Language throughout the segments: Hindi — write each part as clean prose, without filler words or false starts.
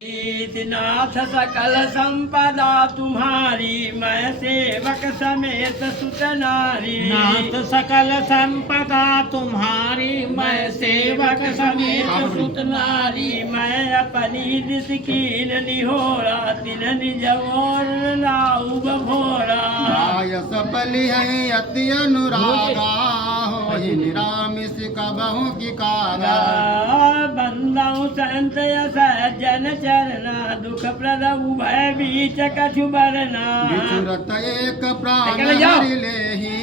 नाथ सकल संपदा तुम्हारी, मैं सेवक समेत सुत नारी। नाथ सकल संपदा तुम्हारी, मैं सेवक समेत सुत नारी। मैं अपनी दिस कीन निहोरा, तिन निज और लाऊ बभोरा। गायस बलि है अति अनुरागा, होहि निरामिष कबहु की कागा। बंदाऊ संत सज्जन चरना, दुख प्रद उभय बीच कछु बरना। बिछुरत एक प्राण हरि लेहि,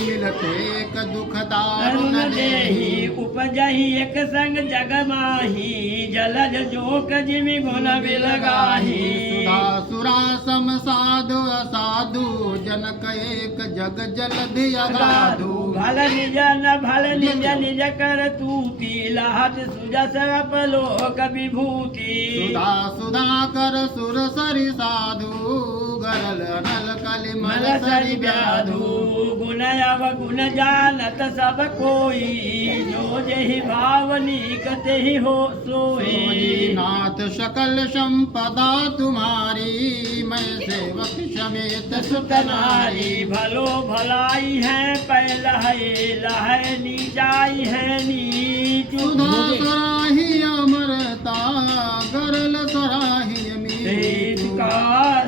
मिलत एक दुख दारुण देहि। उपजहि एक संग जग माही, जलज जोक जिमि गुण बिलगाही। सुधा सुरा सम साधु असाधु, जनक एक जग जलधि अगाधु। भल निज न भल निज निज कर तूती, लाहत सुजस अपलोक विभूति। सुधा सुधा कर सुर सरि साधु, गरल अनल कलिमल सरि व्याधु। गुण अवगुण जानत सब कोई, जो जहि भावनिक तेहि हो सोई। नाथ सकल संपदा तुम्हारी, मैं सेवक समेत सुत नारी। भलो भलाई है पैलहै लहै, नीचाई है नीच। सुधा सराही अमरता, गरल सराही अमीर।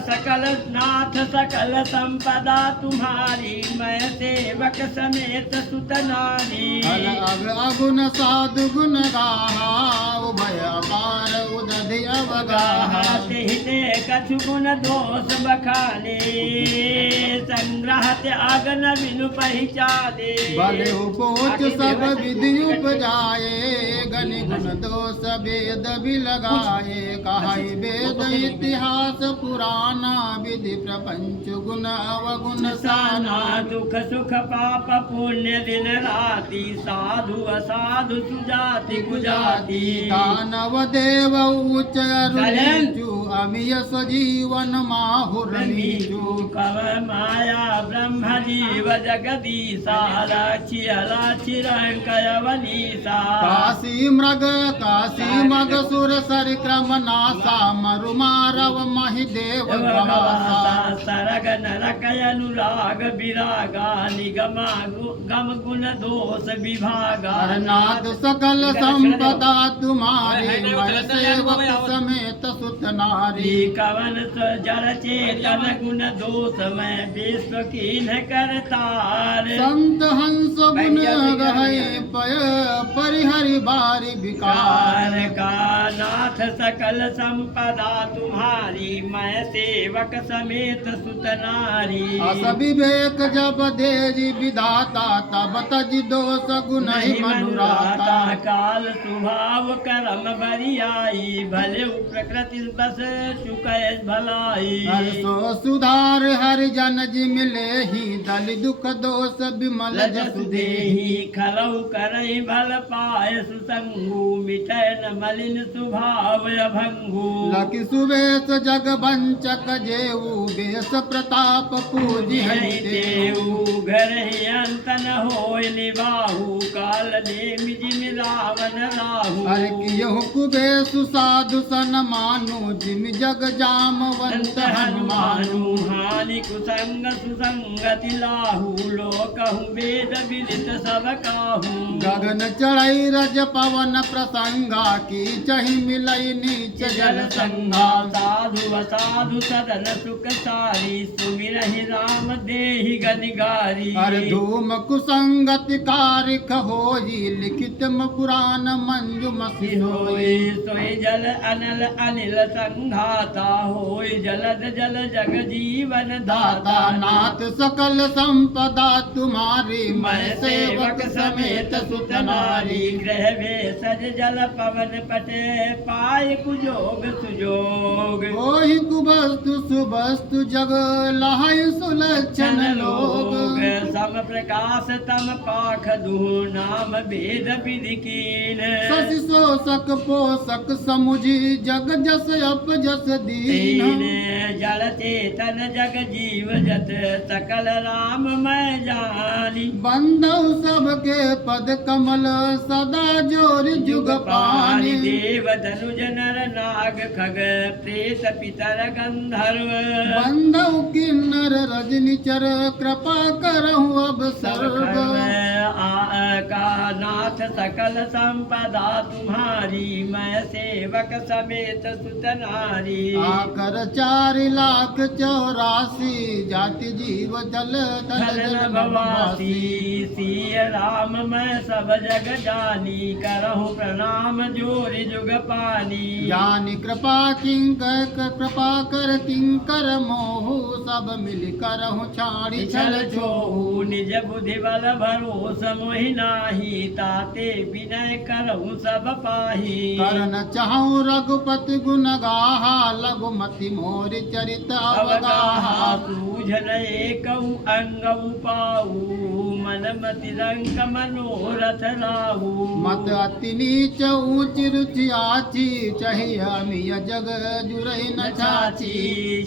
सकल नाथ सकल संपदा तुम्हारी, मैं सेवक समेत सुत नारी। अल अग अगुण साधु गुण गाहा, उभय अपार उदधि अवगाहा। ते कछु गुण दोष बखाने, संग्रह त्याग न बिनु पहचाने। भले उपोच सब विधि उपजाए, गनि गुण दोष वेद भी लगाए। कहाई वेद इतिहास पुराना, विधि प्रपंच गुण अवगुण साना। दुख सुख पाप पुण्य दिन राति, साधु असाधु सुजाति कुजाति। दानव देव उच्च नीचु, अमिय सजीवन माहुर नीचु। कव माया ब्रह्म जीव जगदीशा, लाछि अलाछि रंकयवनीसा। काशी मृग सुर सरि क्रम नासा, मरु मारव महि देव प्रवासा। सरग नरक अनुराग विरागा, निगम गम गुण दोष विभागा। नाथ सकल संपदा तुम्हारी, मैं सेवक समेत सुत नारी। कवन जड़ चेतन गुण दोष, मैं विश्व कीन करतार। संत हंस गुण गहे पय, परिहरि बारी विकार। का नाथ सकल संपदा तुम्हारी, मैं सेवक समेत सुत नारी। अस विवेक जब देजी विधाता, तब तज दोष गुण ही मनुराता। काल स्वभाव कर्म बरियाई, भले प्रकृति बस चुकै भलाई। हर्षो सुधार हरि जन जि मिले ही, दल दुख दोष विमल जसु देहि। खलौ करई भल पाय सुसंगु, मिटै न मलिन स्वभाव अभंगु। लखि सुवेश जग वंचक जेऊ, बेस प्रताप पूजि हरि देऊ। घर ही अंत न होय निबाहु, काल नेमि जिमि रावण राहु। हर कियहु कुबेसु साधु सन मानु, जिमि जग जामवंत हनुमानु। हानि कुसंग सुसंगति लाहु, लोकहु वेद विदित सब काहू। गगन चढ़ई रज पवन प्रसंगा, की चहि मिलई नीच जल संगा। साधु असाधु सदन सुख सारी, सुमिरहि राम देहि गनिगारी। हर धूम कुसंगति कारिक होई, लिखित पुराण मंजु मसी होई। सोई जल अनल अनिल संघाता, होय जलद जल जग जीवन दाता। नाथ सकल संपदा तुम्हारी, मैं सेवक समेत सुत नारी। ग्रह भेषज जल पवन पटे, पाय कुजोग सुजोग। ओहि कुवस्तु सुवस्तु जग, लहै सुलक्षण लोग। सम प्रकाश तम पाख दुह, नाम भेद विधि कीन। शशि शोषक पोषक समुझी, जग जस अपजस दीन दीन जल चेतन जग जीव जत सकल राम मैं जानी बंधु सबके पद कमल सदा जोर जुग पानी देव धनुज नर नाग खग प्रेत पितर गंधर्व बंधु किन्नर रजनिचर कृपा करहु अब सर्व का नाथ सकल संपदा तुम्हारी मैं सेवक समेत सुत नारी आकर 4,84,000 जाति जीव जल थल धन जल भवासी भवासी सिय राम मैं सब जग जानी करहु प्रणाम जोरि जुग पानी जानि कृपा कृपा कर किंकर मोहु सब मिल करहु छाड़ी छल छल छोहु छोहु निज बुद्धि बल भरोस मोहि नाही ताते विनय करहु सब पाही करन चाहु रघुपति गुण गाहा लघुमति मोरि चरित अवगाहा अवगाहा सूझन एकऊ अंगऊ पाऊ मन मति रंग मनोरथ लाहू मत अति नीच ऊंच रुचि आची चाहिए अमिय जग जुरई न छाची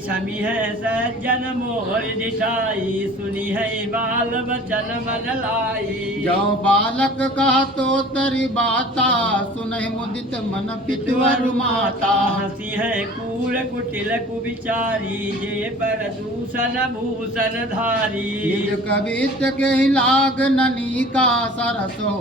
समी है सज्जन मोर दिशाई सुनी है बाल बचन मन लाई जो बालक कहा तो तरी बाता सुनहि मुदित मन पितवर माता हंसी है कूल कुटिल कुविचारी जे पर दूषण भूषण धारी निज कवित के लाग ननिका सरस हो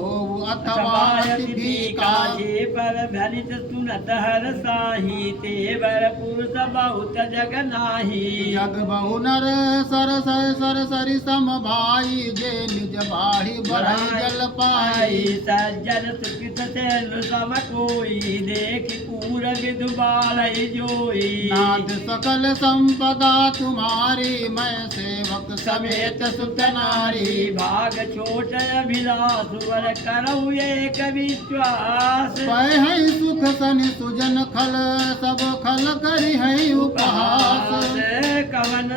अथवा अति फीका जे पर भलित सुनत हर साही तेवर पुरुष बहुत जग नाही जग बहु नर सरस सरसरि सम भाई जे निज बाढ़ी बढ़ई जल पाई सज्जन सुकृत सेन सम कोई देख पूर विधु बालई जोई नाथ सकल संपदा तुम्हारी मैं सेवक समेत सुत नारी भाग छोट अभिलाष वर करऊ एक विश्वास पै है सुख सनि सुजन खल सब खल करी है उपहास कवन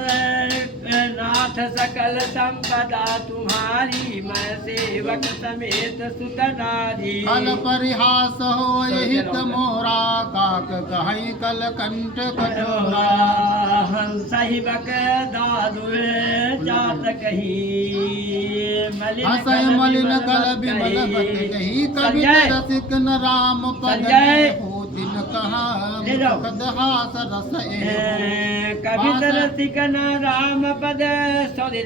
नाथ सकल संपदा तुम्हारी मैं सेवक समेत सुत नारी खल परिहास हो हित मोरा काक कहि कल कंठ कठोरा हंसहि बक दादुर जात कही हसय मलिन कल बिमल बत कही कवि संजय। रसिक न राम पद संजय। हो दिन कहा ले जाओ। मुखद हास रस एहो। कविता रसिक न राम पद सॉरी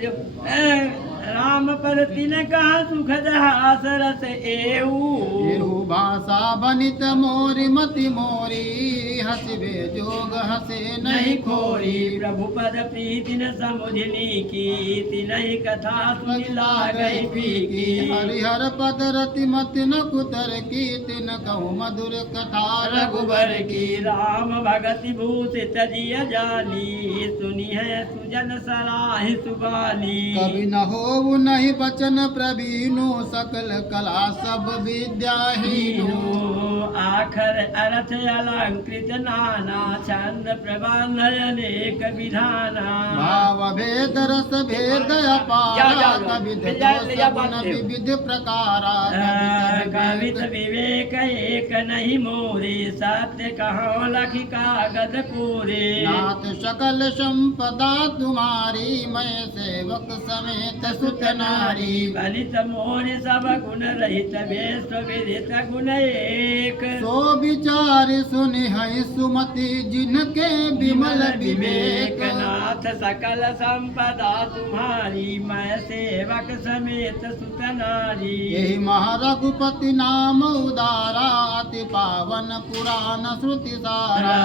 राम पर तिन कहा सुखद हास रस एऊ एहु भाषा बनित मोरि मति मोरी हसिबे जोग हसे नहीं खोरी प्रभु पद प्रीति न समुझनी की तिनहि कथा सुनि लागई फीकी हरिहर पद रति मति न कुतर की तिन कहु मधुर कथा रघुबर की राम भगति भूषित जिय जानी सुनी है सुजन सराहि सुबानी कवि न होवु नहीं बचन प्रवीणु सकल कला सब विद्याहीनु आखर अर्थ अलंकृत नाना छंद प्रबंध अनेक विधाना भाव भेद रस भेद अपारा कवित दोष गुण विविध प्रकारा कवित विवेक एक नहीं मोरे सत्य कहो लखी कागज पूरे नाथ सकल संपदा तुम्हारी मैं सेवक समेत सुत नारी बलित मोर सब गुण रहित वेश विदित गुण एक सो विचार सुनि है सुमति जिनके विमल विवेक नाथ सकल संपदा तुम्हारी मैं सेवक समेत सुत नारी यही महारघुपति नाम उदारा अति पावन पुराण श्रुति सारा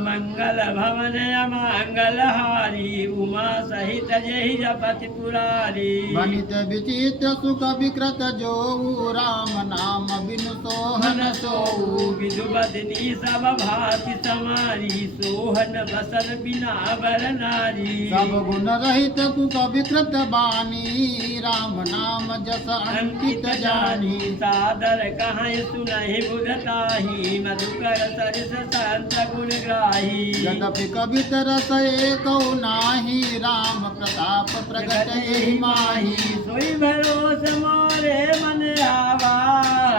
मंगल भवन अमंगल हारी उमा सहित जहि जपति पुरारी बनित विचित्र सुख विकृत जो राम नाम बिनु सोहन सोऊ विदु बदनी सब भाति समारी सोहन बसन बिना बर नारी सब गुण रहित कुक विकृत बानी राम नाम जस अंकित जानी सादर कहाँ सुनहि बुझताही मधुकर सरिस संत गुण ग्राही यद्यपि कवि तरस एको नाही, राम प्रताप प्रगट यही माही। सोई भरोस मोरे मन आवा,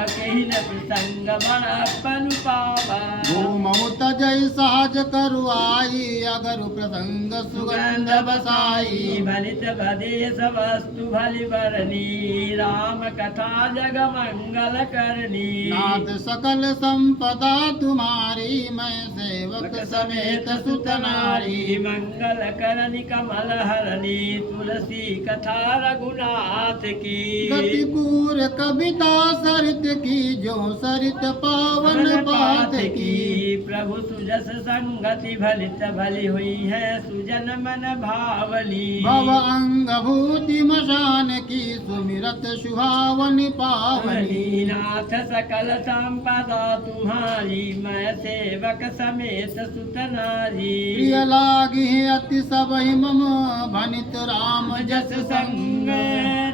कही न प्रसंग बड़प्पन पावा। घूमऊ तजई सहज करुआई, अगर प्रसंग सुगंध बसाई। भलित भदेश वस्तु भलि बरनी, राम कथा जग मंगल करनी। नाथ सकल संपदा तुम्हारी, मैं सेवक समेत सुत नारी। मंगल करनी कमल हरनी, तुलसी कथा रघुनाथ की। गति कूर कविता सरित की, जो सरित पावन पात की। प्रभु सुजस संगति भलित भली हुई है, सुजन मन भावनी। भव अंग भूति मशान की, सुमिरत सुहावनी पावनी। नाथ सकल संपदा तुम्हारी, मैं सेवक समेत सुत नारी। प्रिय लागी अति सबहि मम, भनित राम जस संग।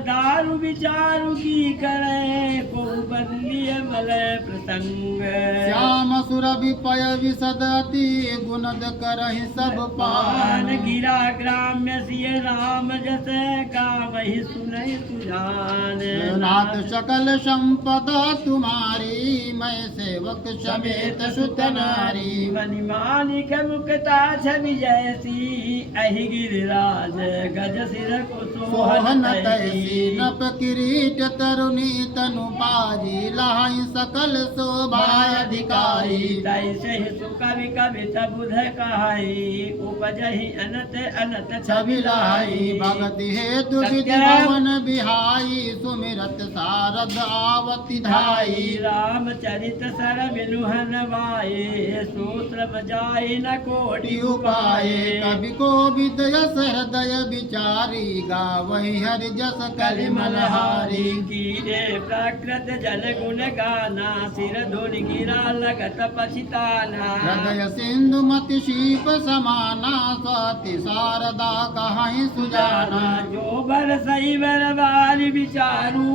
दारु विचारु की करे, को बंदिय मल प्रसंग। श्याम सुरभि पय विशद अति, गुणद करहि सब पान पान। गिरा ग्राम्य सिय राम जस, कामहि सुनहि सुजान। नाथ सकल संपदा तुम्हारी, मैं सेवक समेत सुत नारी। मणि मानिक मुक्ता छवि जैसी, अहि गिरिराज गज सिर को सोहन तैसी, नप किरीट तरुणी तनु पाजी। लाहि सकल शोभा अधिकारी। तैसे ही सुकवि कविता बुध कहाई, उपजहि अनत अनत छवि लाई। भगति हेतु विधि भवन बिहाई, सुमिरत सारद आवति धाई। रामचरित सर बिनुहन वाये, सूत्र जाय न कोटि उपाय। उपाय। कवि को विदयस हृदय विचारी, गावहि हरि जस कलिमलहारी। कीरे प्राकृत जन गुण गाना, सिर धुन गिरा लगत पछिताना। हृदय सिंधु मति शीप समाना, स्वाति शारदा कहाई सुजाना। जो बर सही बर बारी विचारू,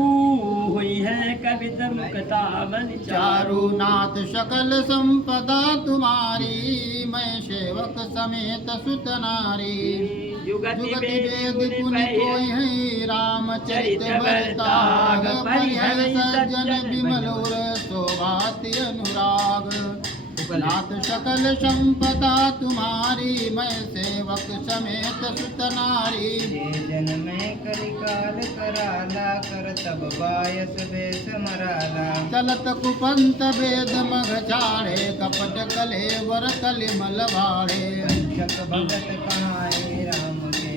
हुई है कवित मुक्ता मन चारु नाथ सकल संपदा तुम्हारी, मैं सेवक समेत सुत नारी। जुगति जुगति वेद वेद पुनि कोई है, रामचरित बरताग। परिहर सज्जन विमलोर, शोभाति अनुराग। नाथ सकल संपदा तुम्हारी, मैं सेवक समेत सुत नारी। जन में कलिकाल कराला, कर तब बायस बेस मराला। चलत कुपंत वेद मघ चाड़े, कपट कलेवर कलिमल भाड़े। कंचक भगत कहाए राम के,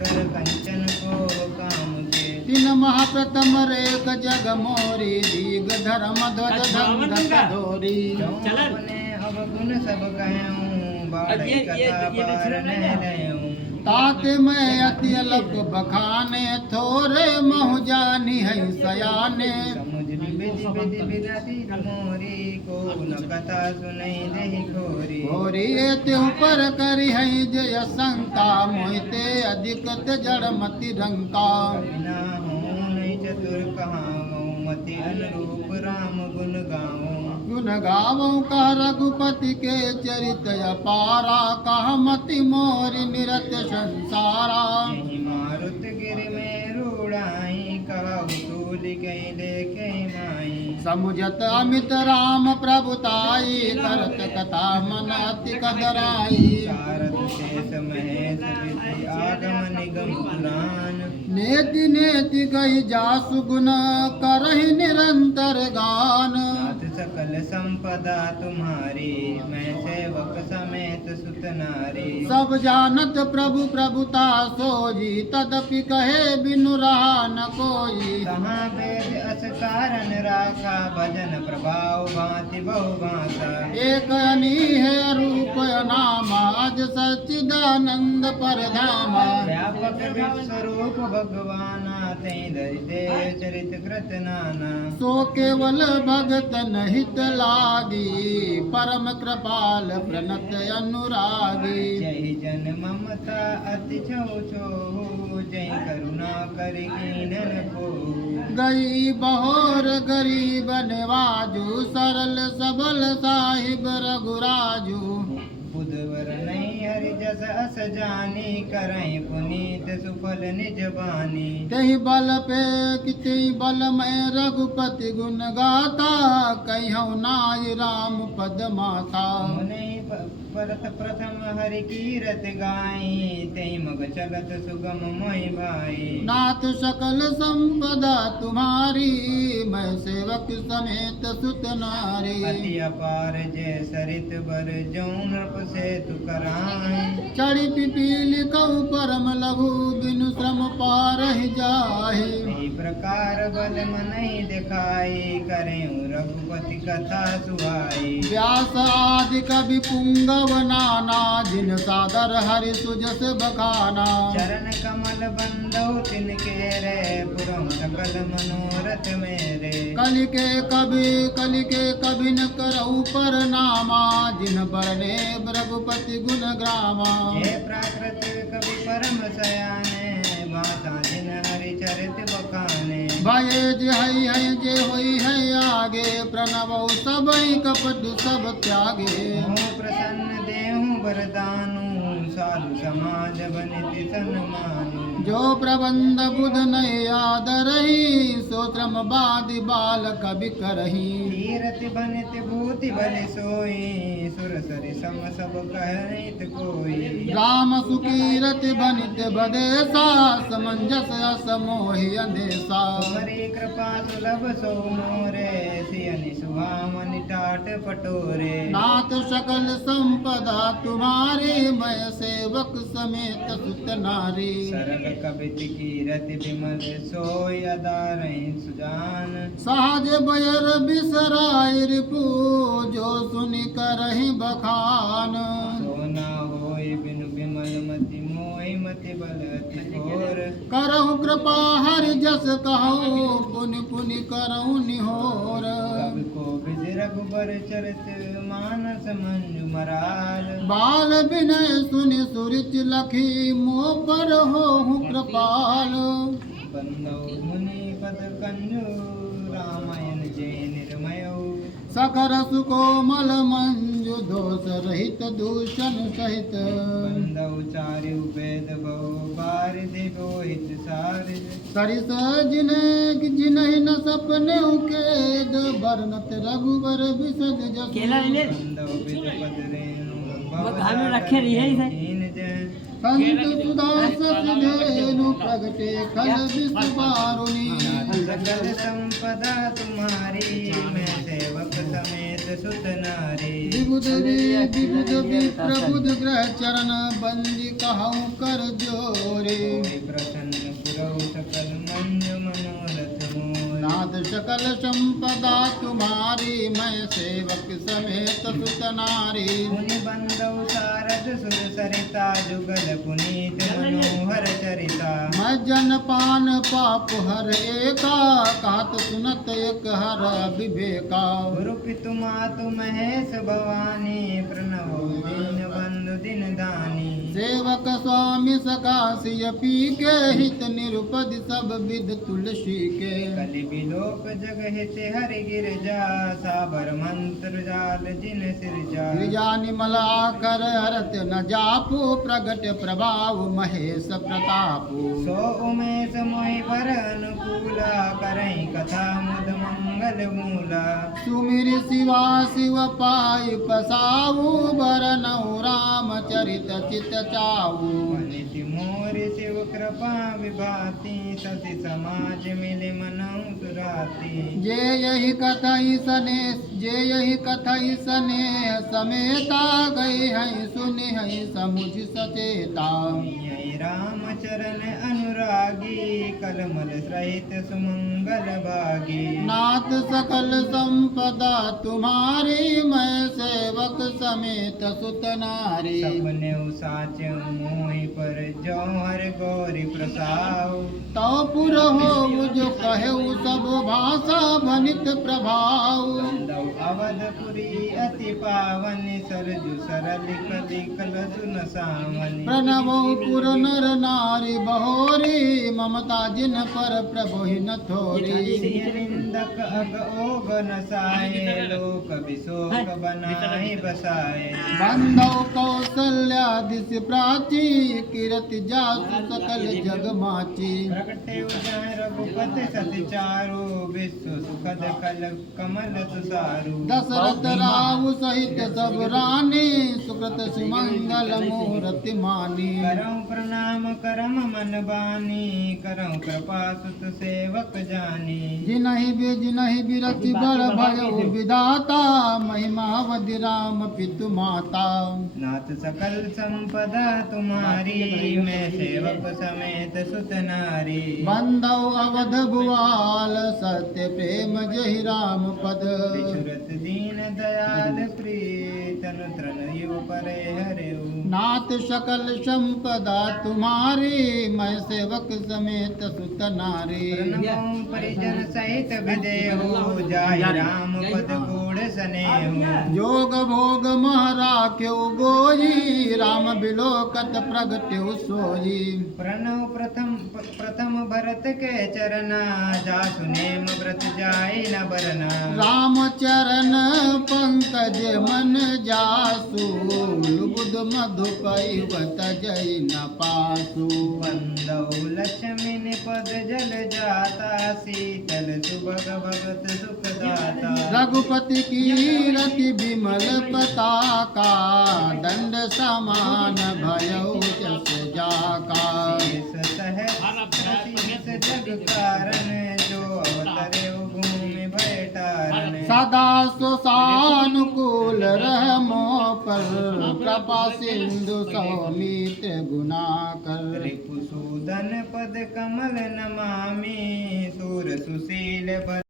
कर कंचन को काम के। तीन महाप्रथम रेख जग मोरी, दीग धर्म ध्वज धंग धोरी। अपने अब गुण सब कहूँ, बाढ़ ये कथा पार न लयूं। ताते मैं अति अल्प बखाने, थोरे महु जानी है सयाने। समुझ विधि विधि विधि मोरी, को न कथा सुनई देहि खोरी। होरी त्यों पर करी है जय शंका, मोहिते अधिक जड़ मति रंका। बिना हूँ नहीं चतुर कहाऊँ, मति अनुरूप राम गुण गाऊँ। गुण गावों का रघुपति के चरित अपारा, कह मति मोरी निरत संसारा। यही मारुत गिर में रूढ़ाई, कहु तूल कई देखे माई। समुझत अमित राम प्रभुताई, करत कथा मन अति कदराई। सारथ शेष महेश विधि आगम निगम पुराण। नेति नेति गई जासु गुण, करहि निरंतर गान। नाथ सकल संपदा तुम्हारी, मैं सेवक समेत सुत नारी। सब जानत प्रभु प्रभुता सोजी, तदपि कहे बिनु रहा न कोई। कहाँ वेद अस कारण राखा, भजन प्रभाव भांति बहु भाषा। एक अनीह रूप नामा, अज सच्चिदानंद परधामा। व्यापक विश्वरूप भगवाना, तै धरि देव चरित कृत नाना। सो केवल भगत नहित लागी, परम कृपाल प्रणत अनुरागी। जय जन ममता अति छो छो, जय करुणा कर कीनन को। गई बहोर गरीब नवाजू, सरल सबल साहिब रघुराजू। बुध जस अस जानी करई पुनीत सुफल निज बानी तेहि बल पे किति बल में रघुपति गुण गाता कहियो नाय राम पद माता मुनि परत प्रथम हरि कीरत गाई तेहि मग चलत सुगम मोहि भाई नाथ सकल संपदा तुम्हारी मैं सेवक समेत सुत नारी अति अपार जय सरित बर जौन नृप से तु कराई चढ़ी पिपीली कहु परम लघु बिनु श्रम पार ही जाहि इसी प्रकार बल मनहि दिखाई करें रघुपति कथा सुहाई व्यास आदि कवि पुंगव नाना जिन सादर हरि सुजस बखाना चरण कमल बंदौ तिनके रे पुरम सकल मनोरथ मेरे कलि के कवि न करऊ पर नामा जिन बरने रघुपति गुण ग्रामा ये प्राकृत कवि परम सयाने भाषा जिन हरि चरित बखाने भये जे है जे होई है आगे प्रणव सब कपट सब त्यागे हो प्रसन्न देहु वरदानु साधु समाज बनिति सन्मानु जो प्रबंध बुध नहीं आदरही सो श्रम बादि बाल कवि करही तीरथ बनित भूति बलि सोई सुर सरि सम सब कहत कोई राम सुकीरत बनित बदेसा समंजस असमोहि अंदेसा हरि कृपा सुलभ सो मोरे सियनि सुहामनि टाट पटोरे नाथ सकल संपदा तुम्हारी मैं सेवक समेत सुत नारी सरल कबित कीरति विमल सोय अदारहि सुजान सहज बयर बिसराय रिपु जो सुनि करहि बखान सोना होय बिनु विमल मति मोहि मति बल अति घोर करहु कृपा हरि जस कहु पुनि पुनि करहु निहोर कवि को विज रघुबर चरित मानस मंजु मराल बाल विनय सुनि सुरिच लखी मोह पर होहु कृपाल बंदौ मुनि पद कंजु रामायण जय निर्मयो सकर सुकोमल मंजु दोष रहित दूषण सहित बंदौ चारु वेद बहु बार देवो हित सार सरिस जिन्हि न सपने उकेद बरनत रघुबर बिसद जस केला ले ले बंदौ विद पद रेणु वो घर में रखे रही है इसे। दीन जय संत सुदास सिधेनु प्रगटे खल विश्व बारुणी सकल संपदा तुम्हारी मैं सेवक समेत सुत नारी विबुध प्रबुध ग्रह चरण बंदी कहूँ कर जोरे प्रसन्न पुरौ सकल मंजु मनोरथ मोर नाथ सकल संपदा तुम्हारी मैं सेवक समेत सुत नारी मुनि बंदौ सारद सुर सरिता जुगल पुनीत मनोहर चरिता मज्जन पान पाप हर एका कहत सुनत एक हर विवेका गुरु पितु मातु महेश भवानी प्रणव दीन बंधु दिन दानी सेवक स्वामी सकासिय पी के हित निरुपद सब विद तुलसी के कलि विलोक जग हित हरि गिरजा साबर मंत्र जाल जिन सिरजा गिरिजा निमल आकर हरत न जापो प्रगट प्रभाव महेश प्रतापो सो उमेश मोहि पर अनुकूला करई कथा मुद मंगल मूला सुमिर शिवा शिव पाई पसाऊ बरनऊ राम चरित चित चाऊ निति मोर शिव कृपा विभाति सति समाज मिले मनऊ सुराती जे यही कथई सने समेता गई है सुनि है समुझ सचेता यही राम चरण अनुरागी कलमल सहित सुमंगल भागी नाथ सकल संपदा तुम्हारी मैं सेवक समेत सुत नारी सपने साच मोहि पर जौहर गौरी प्रसाव तो पुर हो जो कहे सब भाषा बनित प्रभाव बंदौ अवधपुरी अति पावन सरजु सरल कलि कल सुन सावन प्रणवो पुर नर नारी बहोरी ममता जिन पर प्रभु ही न थोरी निंदक अग ओग नसाए लोक विशोक बनाए बसाए बंदौ कौशल कौशल्यादिश प्राची कीरति जासु सकल जग माची प्रगटे उदय रघुपति सति चारो विश्व सुखद कल कमल तुषारो दशरथ राहु सहित सब रानी सुकृत सुमंगल मूर्ति मानी करऊं प्रणाम करम मन बानी करऊं कृपा सुत सेवक जानी जिनहि बिरति बड़ भयो विधाता महिमावधि राम पितु माता नाथ सकल संपदा तुम्हारी मैं सेवक समेत सुत नारी बंधव अवध भुआल सत्य प्रेम जहि राम पद विचुरत दीन दयाल प्रीतन तृण युव परे हरिऊ नाथ सकल संपदा तुम्हारी मैं सेवक समेत सुत नारी प्रणमों परिजन सहित विदेहु जाहि राम पद कूढ़ स्नेहु जोग भोग महरा क्यों गोई राम बिलोकत प्रगट्यु सोई प्रणव प्रथम भरत के चरना जासु नेम व्रत जाय न बरना राम चरण पंकज मन जासु लुबुध मधुपैवत जय न पासु बंदौ लक्ष्मी पद जल जाता शीतल सुभग भगत सुखदाता रघुपति की रति विमल पताका दंड समान भयो जस जाका शेष सहस्र जग कारण जो अवतरे भूमि भय तारण सदा सुसानुकूल रह मोह पर कृपा सिंधु सौमित्र गुना कर रिपुसूदन पद कमल नमामि सूर सुशील बर